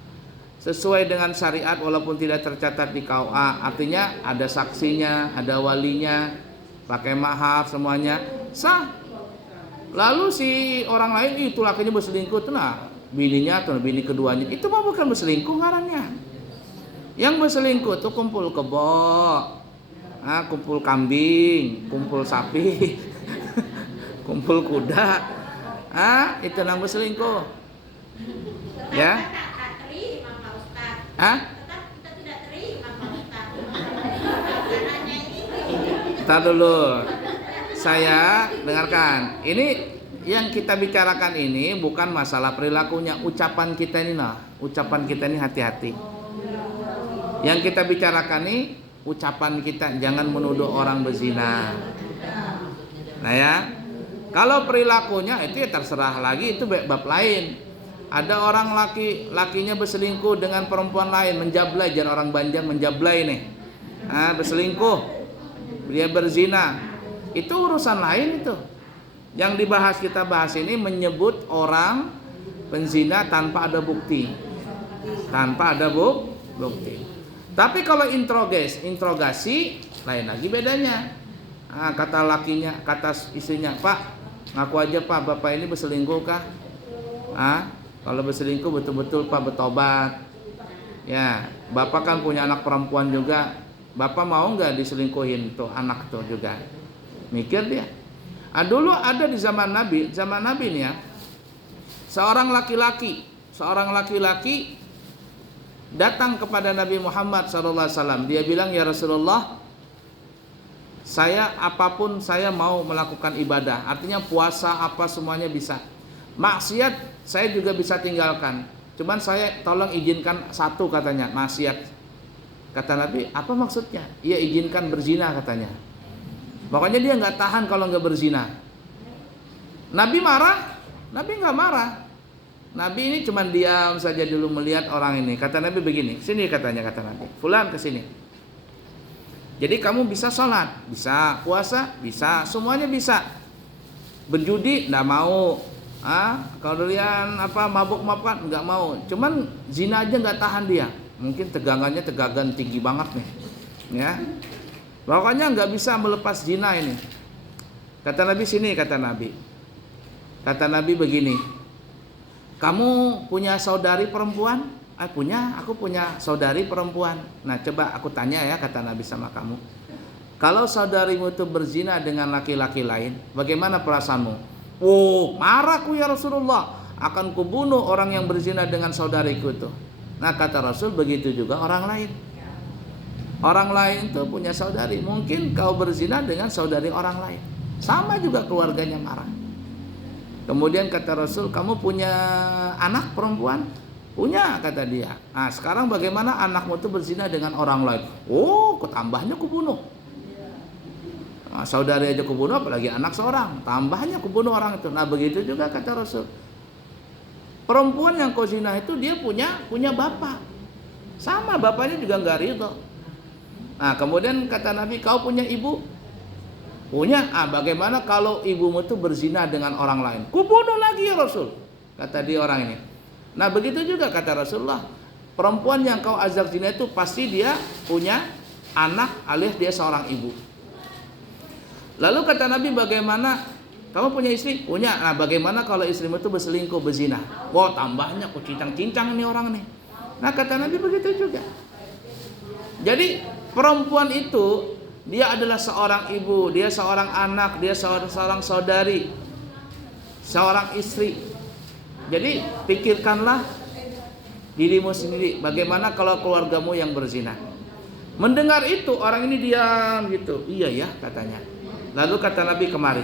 sesuai dengan syariat walaupun tidak tercatat di KUA, artinya ada saksinya, ada walinya, pakai mahar semuanya, sah. Lalu si orang lain itu lakinya berselingkuh, tuh nah bininya atau bini keduanya itu mah bukan berselingkuh ngarannya. Yang berselingkuh tuh kumpul kebo, kumpul kambing, kumpul sapi, kumpul kuda, itu namanya berselingkuh. Ya? Tak terima Pak Ustadz. Hah? Tetap kita tidak terima Pak Ustadz. Caranya ini. Tar dulu. Saya dengarkan. Ini yang kita bicarakan ini bukan masalah perilakunya, ucapan kita ini nah. Ucapan kita ini hati-hati. Yang kita bicarakan ini ucapan kita, jangan menuduh orang berzina. Nah ya. Kalau perilakunya itu ya terserah lagi, itu bab lain. Ada orang lakinya berselingkuh dengan perempuan lain, menjablay, jangan orang Banjar menjablay nih. Berselingkuh. Dia berzina. Itu urusan lain itu. Yang kita bahas ini menyebut orang penzina tanpa ada bukti. Tanpa ada bukti. Tapi kalau interogasi lain lagi bedanya. Kata lakinya, kata istrinya, "Pak, ngaku aja Pak, Bapak ini berselingkuh kah?" Kalau berselingkuh betul-betul Pak bertobat. Ya, Bapak kan punya anak perempuan juga. Bapak mau nggak diselingkuhin tuh anak tuh juga? Mikir dia. Dulu ada di zaman Nabi nih ya. Seorang laki-laki datang kepada Nabi Muhammad SAW. Dia bilang, "Ya Rasulullah, saya apapun saya mau melakukan ibadah. Artinya puasa apa semuanya bisa. Maksiat saya juga bisa tinggalkan. Cuman saya tolong izinkan satu," katanya, maksiat. Kata Nabi, "Apa maksudnya?" "Iya, izinkan berzina," katanya. Pokoknya dia nggak tahan kalau nggak berzina. Nabi marah? Nabi nggak marah. Nabi ini cuma diam saja dulu melihat orang ini. Kata Nabi begini, "Sini," katanya, kata Nabi, "Fulan kesini. Jadi kamu bisa sholat, bisa puasa, bisa, semuanya bisa. Berjudi nggak mau. Kalau kalian mabuk-mabukan nggak mau. Cuman zina aja nggak tahan dia. Mungkin tegangan tinggi banget nih. Ya. Pokoknya nggak bisa melepas zina ini." Kata Nabi, "Sini," kata Nabi. Kata Nabi begini, "Kamu punya saudari perempuan?" "Punya, aku punya saudari perempuan." "Nah coba aku tanya ya," kata Nabi, "sama kamu. Kalau saudarimu itu berzina dengan laki-laki lain, bagaimana perasaanmu?" "Oh, marahku ya Rasulullah. akan kubunuh orang yang berzina dengan saudariku itu. Nah kata Rasul, begitu juga orang lain. Orang lain tuh punya saudari, mungkin kau berzina dengan saudari orang lain, sama juga keluarganya marah. Kemudian kata Rasul, kamu punya anak perempuan? Punya, kata dia. Nah sekarang bagaimana anakmu tuh berzina dengan orang lain? Oh, ketambahnya kubunuh. Nah, saudari aja kubunuh, apalagi anak seorang, tambahnya kubunuh orang itu. Nah begitu juga kata Rasul, perempuan yang kau zina itu dia punya bapak, sama bapaknya juga nggak ridho. Nah kemudian kata Nabi, kau punya ibu? Punya. Bagaimana kalau ibumu itu berzina dengan orang lain? Kubunuh lagi ya Rasul, kata dia orang ini. Nah begitu juga kata Rasulullah, perempuan yang kau azab zina itu pasti dia punya anak alias dia seorang ibu. Lalu kata Nabi, bagaimana kamu punya istri? Punya. Nah bagaimana kalau istrimu itu berselingkuh, berzina? Wah tambahnya aku cincang-cincang nih orang nih. Nah kata Nabi begitu juga. Jadi perempuan itu dia adalah seorang ibu, dia seorang anak, dia seorang saudari, seorang istri. Jadi pikirkanlah dirimu sendiri, bagaimana kalau keluargamu yang berzina. Mendengar itu orang ini diam gitu. Iya ya katanya. Lalu kata Nabi, kemari.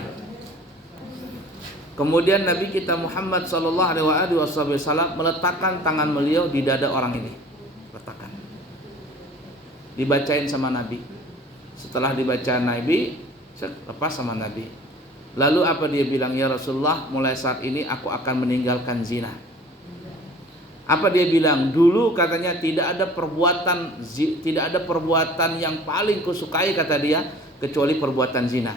Kemudian Nabi kita Muhammad SAW meletakkan tangan beliau di dada orang ini. Letakkan. Dibacain sama Nabi. Setelah dibaca Nabi, lepas sama Nabi. Lalu apa dia bilang? Ya Rasulullah, mulai saat ini aku akan meninggalkan zina. Apa dia bilang? Dulu katanya tidak ada perbuatan yang paling kusukai kata dia kecuali perbuatan zina.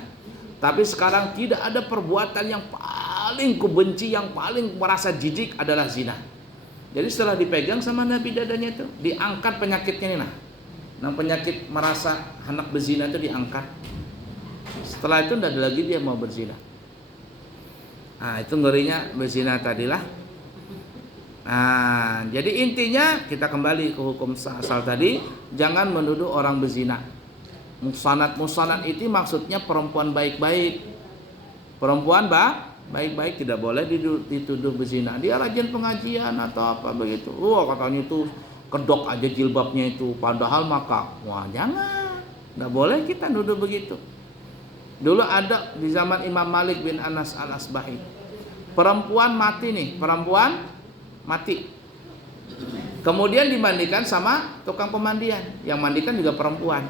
Tapi sekarang tidak ada perbuatan yang paling kubenci, yang paling merasa jijik adalah zina. Jadi setelah dipegang sama Nabi dadanya itu, diangkat penyakitnya ini. Nah penyakit merasa anak berzina itu diangkat. Setelah itu tidak ada lagi dia mau berzina. Nah itu ngerinya berzina tadilah. Nah jadi intinya kita kembali ke hukum asal tadi, jangan menuduh orang berzina. Musanat itu maksudnya perempuan baik-baik. Perempuan baik-baik tidak boleh dituduh berzina. Dia rajin pengajian atau apa begitu. Katanya itu kedok aja jilbabnya itu, padahal maka wah jangan, nggak boleh kita nuduh begitu. Dulu ada di zaman Imam Malik bin Anas al-Asbahi, perempuan mati nih, perempuan mati, kemudian dimandikan sama tukang pemandian, yang mandikan juga perempuan.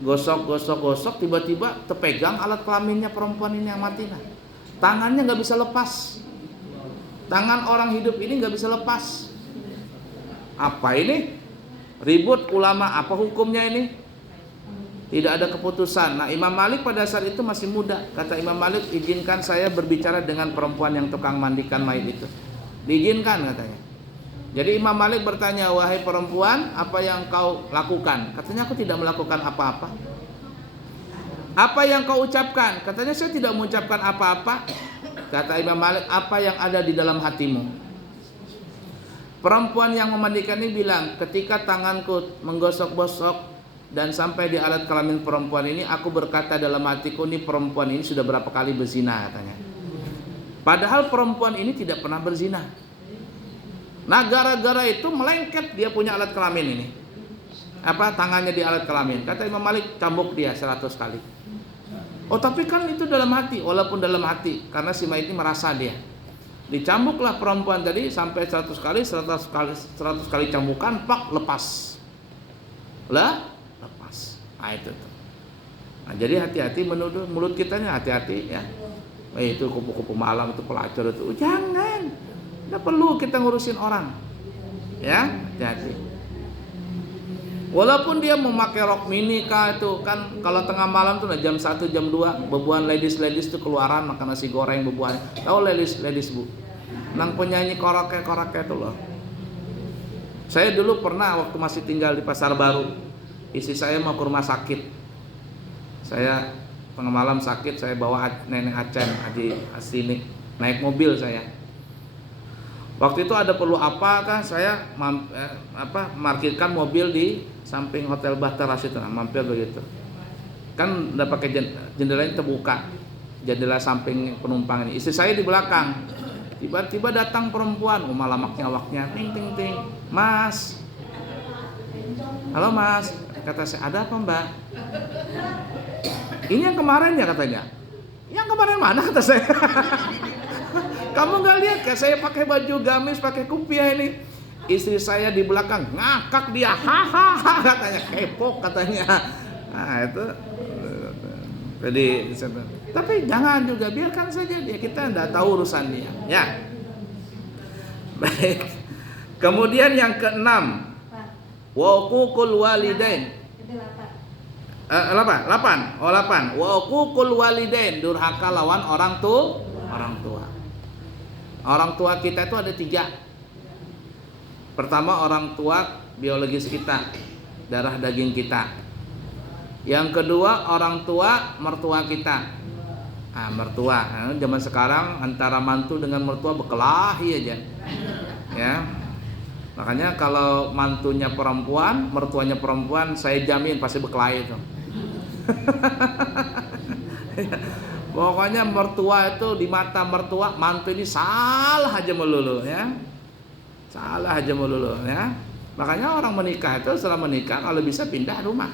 Gosok, tiba-tiba terpegang alat kelaminnya perempuan ini yang mati. Tangannya nggak bisa lepas, tangan orang hidup ini nggak bisa lepas. Apa ini? Ribut ulama, apa hukumnya ini? Tidak ada keputusan. Nah Imam Malik pada saat itu masih muda. Kata Imam Malik, izinkan saya berbicara dengan perempuan yang tukang mandikan mayat itu. Diizinkan katanya. Jadi Imam Malik bertanya, wahai perempuan, apa yang kau lakukan? Katanya, aku tidak melakukan apa-apa. Apa yang kau ucapkan? Katanya, saya tidak mengucapkan apa-apa. Kata Imam Malik, apa yang ada di dalam hatimu? Perempuan yang memandikan ini bilang, ketika tanganku menggosok-gosok dan sampai di alat kelamin perempuan ini, aku berkata dalam hatiku, ini perempuan ini sudah berapa kali berzina katanya. Padahal perempuan ini tidak pernah berzina. Nah gara-gara itu melengket dia punya alat kelamin ini. Tangannya di alat kelamin. Kata Imam Malik, cambuk dia 100 kali. Oh tapi kan itu dalam hati. Walaupun dalam hati, karena si mayit ini merasa dia. Dicambuklah perempuan tadi sampai 100 kali cambukan, pak, lepas. Lepas. Nah itu tuh. Nah jadi hati-hati menuduh, mulut kitanya hati-hati ya. Itu kupu-kupu malam, itu pelacur itu. Jangan. Tidak perlu kita ngurusin orang. Ya, hati-hati. Walaupun dia memakai rok mini kah itu kan, kalau tengah malam tuh jam 1 jam 2 bebuan ladies tuh keluaran makan nasi goreng bebuan. Tahu ladies Bu? Nang penyanyi koroke itu loh. Saya dulu pernah waktu masih tinggal di Pasar Baru, istri saya mau ke rumah sakit. Saya tengah malam sakit, saya bawa nenek Aceh di sini, naik mobil saya. Waktu itu ada perlu apa kan, saya markirkan mobil di samping Hotel Bahtera situ, mampir begitu. Kan udah pakai jendelanya terbuka, jendela samping penumpang ini. Istri saya di belakang. Tiba-tiba datang perempuan, malam nyawaknya, ting ting ting, Mas, halo Mas, kata saya, ada apa Mbak? Ini yang kemarin ya katanya. Yang kemarin mana kata saya? Kamu nggak lihat kan saya pakai baju gamis, pakai kupiah ini? Istri saya di belakang ngakak dia, hahaha katanya, kepo katanya. Nah itu, jadi tapi jangan juga, biarkan saja dia, kita tidak tahu urusan dia. Ya. Baik. Kemudian yang keenam, wa uququl walidain. 8. Wa uququl walidain, durhaka lawan orang tua. Orang tua kita itu ada 3. Pertama, orang tua biologis kita, darah daging kita. Yang kedua, orang tua mertua kita. Mertua. Zaman sekarang antara mantu dengan mertua berkelahi aja. Ya. Makanya kalau mantunya perempuan, mertuanya perempuan, saya jamin pasti berkelahi itu. Pokoknya mertua itu, di mata mertua, mantu ini salah aja melulu ya. Salah aja melulu ya. Makanya orang menikah itu setelah menikah kalau bisa pindah rumah.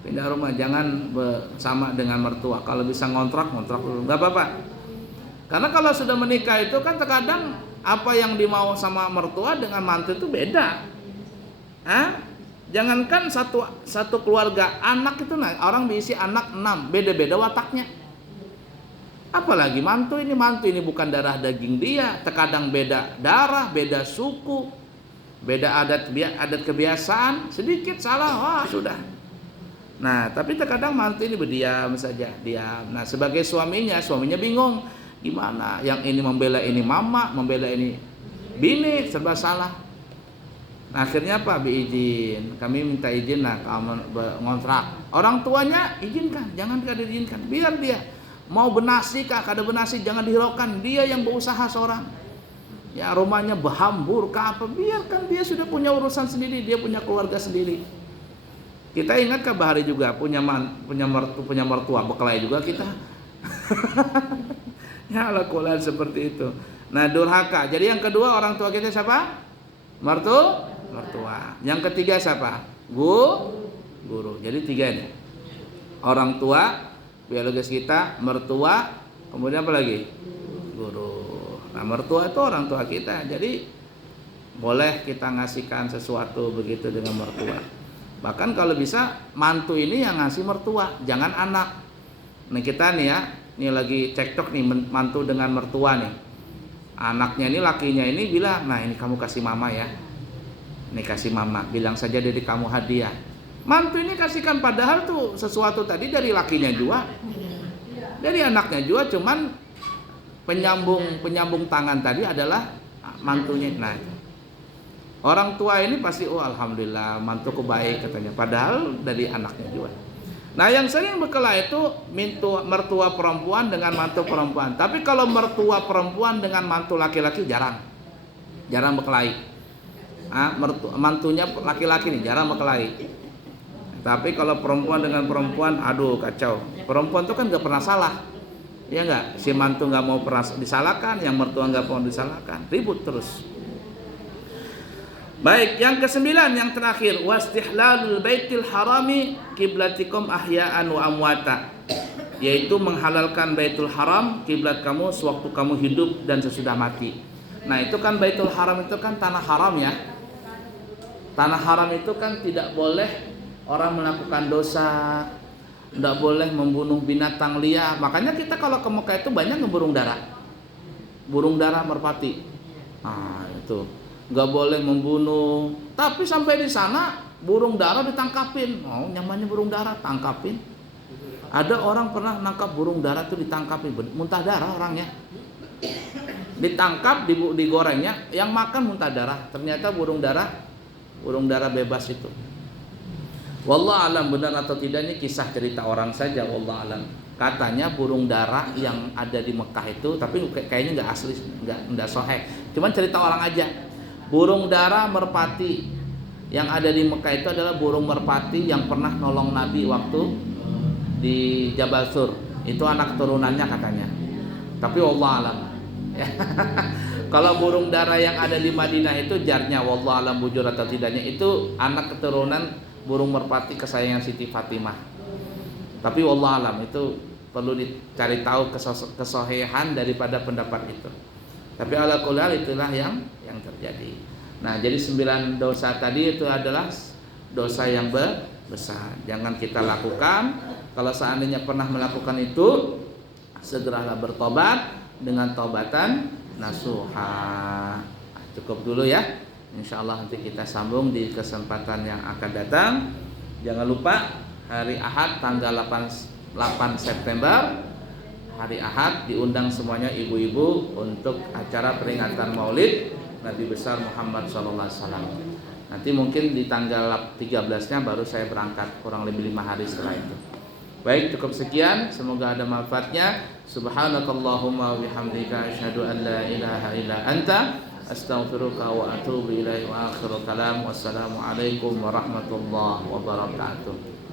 Pindah rumah, jangan sama dengan mertua. Kalau bisa ngontrak dulu, nggak apa-apa. Karena kalau sudah menikah itu kan terkadang apa yang dimau sama mertua dengan mantu itu beda. Jangankan satu keluarga, anak itu orang diisi anak 6, beda-beda wataknya. Apalagi mantu ini bukan darah daging dia, terkadang beda darah, beda suku, beda adat kebiasaan, sedikit salah, wah sudah. Nah, tapi terkadang mantu ini berdiam saja, diam. Nah, sebagai suaminya bingung gimana? Yang ini membela ini mama, membela ini bini, serba salah. Nah, akhirnya apa? Izin. Kami minta izin ngontrak. Orang tuanya izinkan, jangan kada diizinkan. Biar dia mau benasi kah, kada benasi jangan dihiraukan. Dia yang berusaha seorang. Ya, rumahnya berhambur kah apa, biarkan dia sudah punya urusan sendiri, dia punya keluarga sendiri. Kita ingat kabar hari juga punya mertua berkelahi juga kita. Ya lakukan seperti itu. Nah, durhaka. Jadi yang kedua orang tua kita siapa? Mertua. Yang ketiga siapa? Guru. Jadi 3 ini. Orang tua biologis kita, mertua, kemudian apa lagi? Guru. Nah, mertua itu orang tua kita. Jadi boleh kita ngasihkan sesuatu begitu dengan mertua. Bahkan kalau bisa mantu ini yang ngasih mertua, jangan anak. Nih kita nih ya, ini lagi cekcok nih mantu dengan mertua nih. Anaknya ini, lakinya ini bilang, nah ini kamu kasih mama ya. Ini kasih mama, bilang saja dari kamu hadiah. Mantu ini kasihkan, padahal tuh sesuatu tadi dari lakinya juga, dari anaknya juga, cuman penyambung tangan tadi adalah mantunya. Nah, orang tua ini pasti, oh alhamdulillah mantuku baik katanya, padahal dari anaknya juga. Nah, yang sering berkelahi itu mertua perempuan dengan mantu perempuan. Tapi kalau mertua perempuan dengan mantu laki-laki jarang berkelahi. Mantunya laki-laki nih jarang berkelahi. Tapi kalau perempuan dengan perempuan, aduh kacau. Perempuan itu kan nggak pernah salah, ya nggak? Si mantu nggak mau pernah disalahkan, yang mertua nggak mau disalahkan, ribut terus. Baik, yang ke-9 yang terakhir, wastihlalul baitil harami kiblatikum ahya'an wa amwata, yaitu menghalalkan Baitul Haram, kiblat kamu sewaktu kamu hidup dan sesudah mati. Nah, itu kan Baitul Haram itu kan tanah haram ya. Tanah haram itu kan tidak boleh orang melakukan dosa, tidak boleh membunuh binatang liar. Makanya kita kalau ke Mekah itu banyak ngeburung darah merpati. Nah, itu nggak boleh membunuh, tapi sampai di sana burung dara ditangkapin. Oh, nyamannya burung dara, tangkapin. Ada orang pernah nangkap burung dara itu ditangkapin, muntah darah orangnya. Ditangkap, digorengnya, yang makan muntah darah. Ternyata burung dara bebas itu. Wallah alam benar atau tidak, ini kisah cerita orang saja. Wallah alam. Katanya burung dara yang ada di Mekah itu, tapi kayaknya nggak asli, nggak sahih. Cuman cerita orang aja. Burung dara merpati yang ada di Mekah itu adalah burung merpati yang pernah nolong Nabi waktu di Jabal Sur. Itu anak turunannya katanya. Tapi Allah alam. Ya. Kalau burung dara yang ada di Madinah itu jarnya wallah alam bujur atau tidaknya itu anak keturunan burung merpati kesayangan Siti Fatimah. Tapi wallah alam itu perlu dicari tahu kesohihan daripada pendapat itu. Tapi ala kulli hal itulah yang terjadi. Nah, jadi 9 dosa tadi itu adalah dosa yang besar. Jangan kita lakukan. Kalau seandainya pernah melakukan itu, segeralah bertobat dengan taubatan nasuha. Cukup dulu ya. Insyaallah nanti kita sambung di kesempatan yang akan datang. Jangan lupa hari Ahad tanggal 8 September hari Ahad diundang semuanya ibu-ibu untuk acara peringatan Maulid Nabi besar Muhammad SAW. Nanti mungkin di tanggal 13-nya baru saya berangkat, kurang lebih 5 hari setelah itu. Baik, cukup sekian, semoga ada manfaatnya. Subhanakallahumma wa bihamdika asyhadu an la ilaha illa anta astaghfiruka wa atubu ilaik wa akhiru kalam. Wassalamualaikum warahmatullahi wabarakatuh.